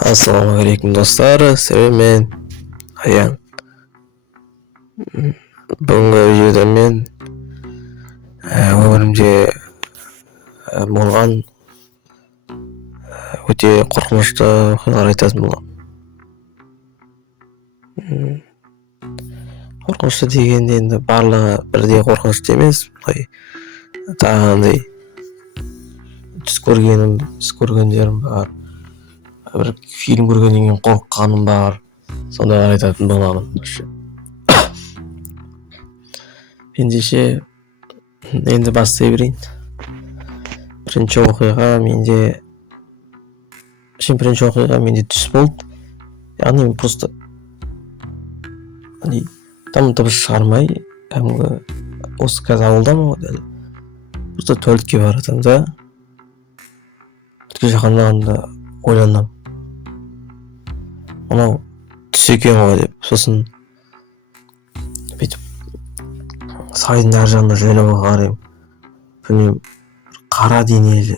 Ассалаумағалейкум достар, сәлем Аян. Бүгінгі видеода мен өмірімде болған өте қорқынышты оқиғалар айтатын боламын. Қорқынышты дегенде енді барлығы бірдей қорқынышты емес, былай тағандай түс көргендерім бар, бір фильм көргеннен кейін қорыққаным бар, сондайлар айтатын боламын. Ендеше енді бастай берейін. Бірінші оқиға менде түс болды. Яғни мен просто там дыбыс шығармай, кәдімгі осы қазір ауылдамын ғой дәл. Просто туалетке баратам да, түкке жақындағанда ойланам. Анау түс екен ғой деп, сосын сайдың ар жағына жайлауға қараймын. Білмеймін, қара денелі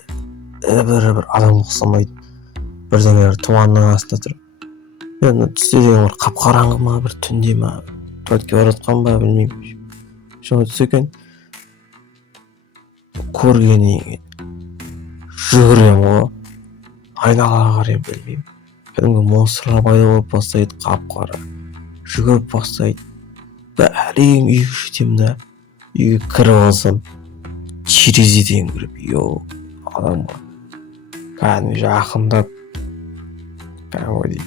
бір адам ұқсамайды. Бірдеңелер тұманның астында тұр. Мен түсте деген бір қап-қараңғы ма, бір түнде ма, туалетке баратқан ба, білмеймін. Жаңа түс екен. Көргеннен кейін жүгіремін ғой. Айналаға қараймын, білмеймін. Кәдімгі монстрлар пайда болып бастайды, қап-қара. Жүгіріп бастайды. Әрең үйге жетемін да, үйге кіріп алсам, терезеден кіріп, адамға кәдімгі жақындап, кәдімгі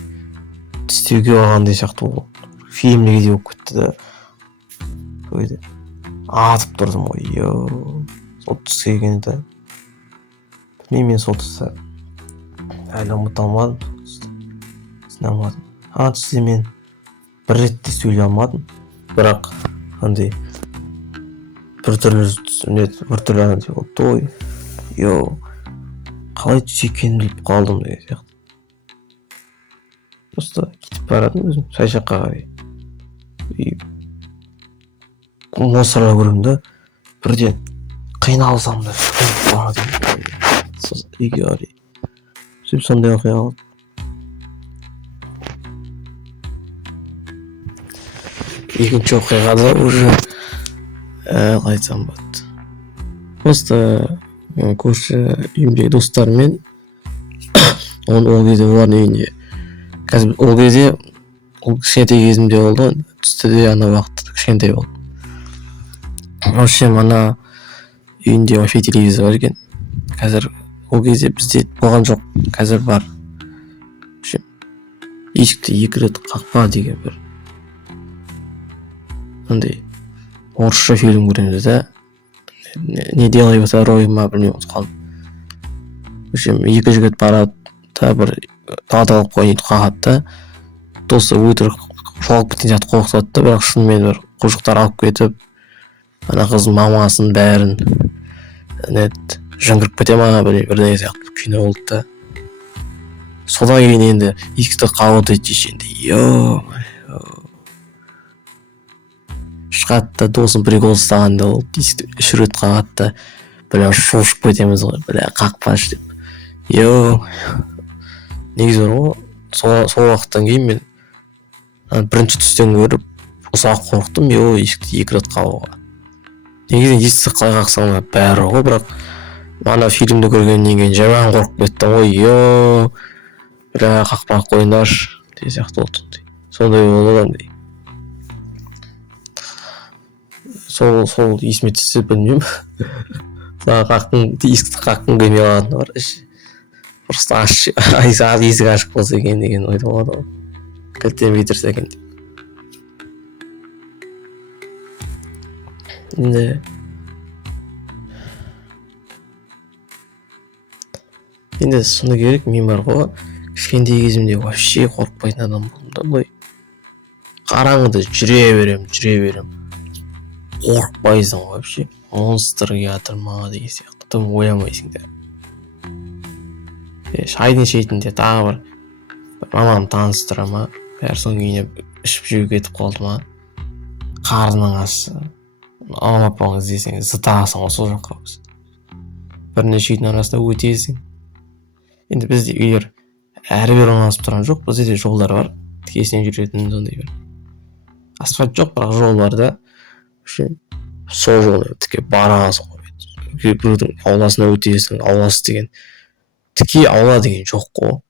тістеуге алғандай сияқты ол фильмдегідей болып кетті да, атып тұрдым ғой, сол түс екен да. Білмеймін, мен сол түсті әлі ұмыта алмадым, сынамадым. Түсте мен бір ретте сөйлей алмадым. Бірақ андай біртүрлі андай болды, қалай түс екенін біліп қалдым деген сияқты. Просто кетіп барадым өзім сай жаққа қарай. Монстрлар көремін да, бірден қиналсам да үйге қарай. Сөйтіп сондай оқиға болды. Екінші оқиғада уже қалай айтсам болады. Просто көрші үйімдегі достармен ол кезде олардың үйінде, қазір ол кезде ол кішкентай кезімде болды, түсті де ана уақытта кішкентай болды. Вообще ана үйінде Wi-Fi телевизор бар екен. Қазір ол кезде бізде болған жоқ, қазір бар. Есікті 2 рет қақпа деген бір андай орысша фильм көреміз да, не делай второй ма, білмеймін, қалды. Екі жігіт барады да, бір далдалып қойып қағады да, досы өтірік жоғалып кеткен сияқты қорқытады да, бірақ шынымен бір құлжықтар алып кетіп, ана қыздың мамасын бәрін жыңғырып кете ма, бірдеңе сияқты кино болды да. Содан кейін енді есікті қағып дейді енді, шығады да, досын прикол ұстағанда ол есікті 3 рет қағады да, шошып кетеміз ғой, қақпашы деп. Негізі ғой, сол уақыттан кейін мен бірінші түстен көріп ұзақ қорықтым, есікті 2 рет қағуға. Негізі есікті қалай қақсам бәрі ғой, бірақ ана фильмді көргеннен кейін жаман қорқып кеттім ғой, қақпақ қойындаршы деген сияқты болды. Сондай болды андай. Сол есіме түссе, білмеймін. Есікті қаққым келмей қалатыны бар. Просто есік ашық болса екен деген ойда болады ғой. Кілттен битірсе екен деп. Енді шыны керек, мен бар ғой, кішкентай кезімде вообще қорықпайтын адам болдым да, былай қараңғыда жүре берем. Қорықпайсың вообще, монстр жатыр ма деген сияқты, тым ойламайсың да. Шайдың шетінде тағы бір мамам таныстыра ма, бәрі соң үйіне ішіп жеу кетіп қалды ма, қарның асы, мама апаңыз іздесең зытасың ғой сол жаққа. Бірнеше үйдің арасында өтесің. Енді бізде үйлер әрбір оңасып тұрған жоқ, бізде де жолдар бар, тікесінен жүретін сондай бір асфальт жоқ, бірақ жол бар да, сол жолмен тіке барасың ғой. Біреудің ауласына өтесің, ауласы деген тіке аула деген жоқ қой.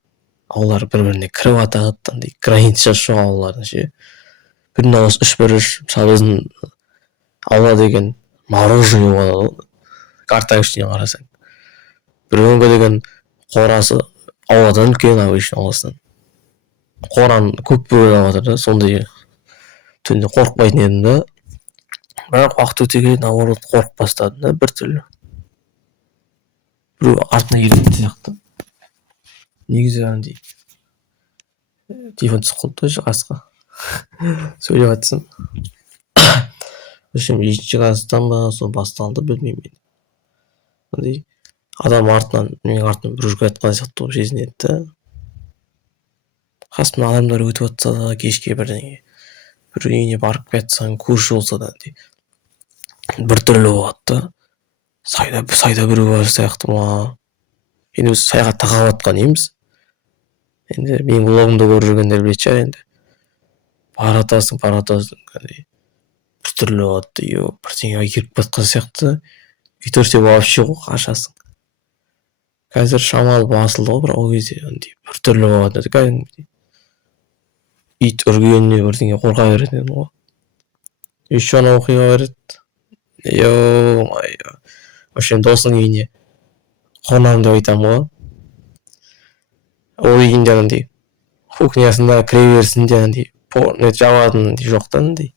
Аулалар бір-біріне кіріп жатады, андай границасы жоқ аулалардың ше. Бірінің ауласы 3x3, мысалы біздің аула деген мороженое болады ғой, карта үстінен қарасаң. Біреуіңкі деген қорасы ауладан үлкен, обычно ауласынан. Қораны көп бөліп жатыр да, сондай түнде қорықпайтын едім да. Бірақ уақыт өте келе наоборот қорқып бастадым да біртүрлі. Біреу артына келетін сияқты. Негізі андай телефон түсіп қалды ғой қасқа. Сөйлеп жатсам. Үшем екінші класстан ба сол басталды, білмеймін мен. Андай адам артынан, менің артынан біреу жүріп жатқан сияқты болып сезінеді да. Қасымнан адамдар өтіп жатса да, кешке бірдеңе бір үйіне барып жатсаң, көрші болса да біртүрлі болады да. Сайда біреу бар сияқты ма. Енді біз сайға тақап жатқан еміз. Енді менің блогымда көріп жүргендер білетін шығар енді. Баратасың, біртүрлі болады, бірдеңеге кіріп жатқан сияқты. Үйтерсе вообще қашасың. Қазір шамалы басылды ғой, бірақ ол кезде біртүрлі болады кәдімгідей. Ит үргеніне бірдеңе қорқа беретін едім ғой. Еще ана оқиға береді. Ё-майо. Вообще досының үйіне қонамын деп айтамын ғой. Ол үйінде андай кухнясында кіре берісінде андай нет жабатын жоқ та андай.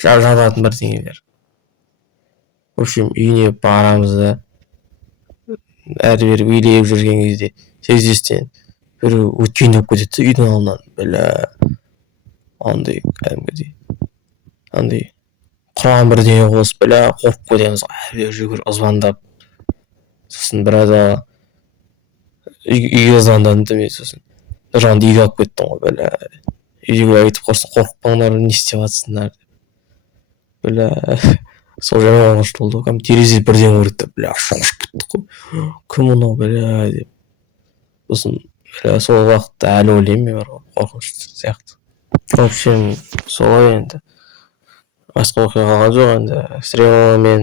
Жабатын бірдеңелер. В общем, үйіне барамыз да әрбір билеп жүрген кезде сезестен біреу өткен деп кетеді үйдің алдынан, андай кәдімгідей андай құран бірдеңе қосып қорқып кетеміз, әрбір жүгір ызбандап. Сосын біраз үйге звондадым мен, сосын бір жағында үйге алып кеттім ғой, үйге айтып қорықпаңдар, не істеп жатсыңдар деп. Сол жаман қорқынышты болды ғой. Терезе бірден көрді де, шошып кеттік қой. Кім мынау деп. Сосын сол уақытта әлі ойлаймын мен бар ғой, қорқынышты сияқты. В общем, солай енді. Басқа оқиға қалған жоқ енді. Сіреуова мен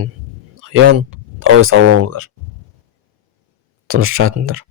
Аян, дауыс алыңыздар. Тыныш жатыңдар.